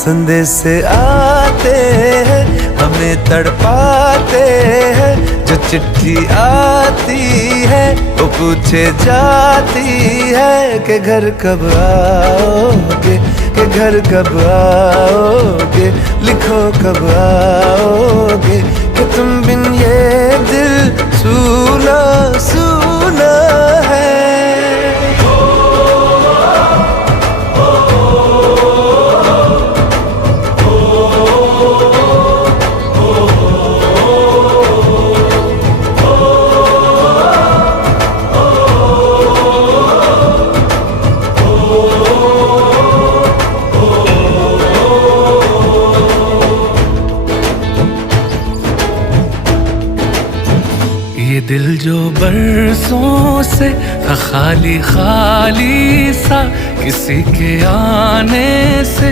संदेश आते हैं हमें तड़पाते हैं, जो चिट्ठी आती है वो पूछे जाती है कि घर कब आओगे, कि घर कब आओगे, लिखो कब आओगे, कि तुम बिन ये दिल सूना सूना है। ये दिल जो बरसों से था खाली खाली सा, किसी के आने से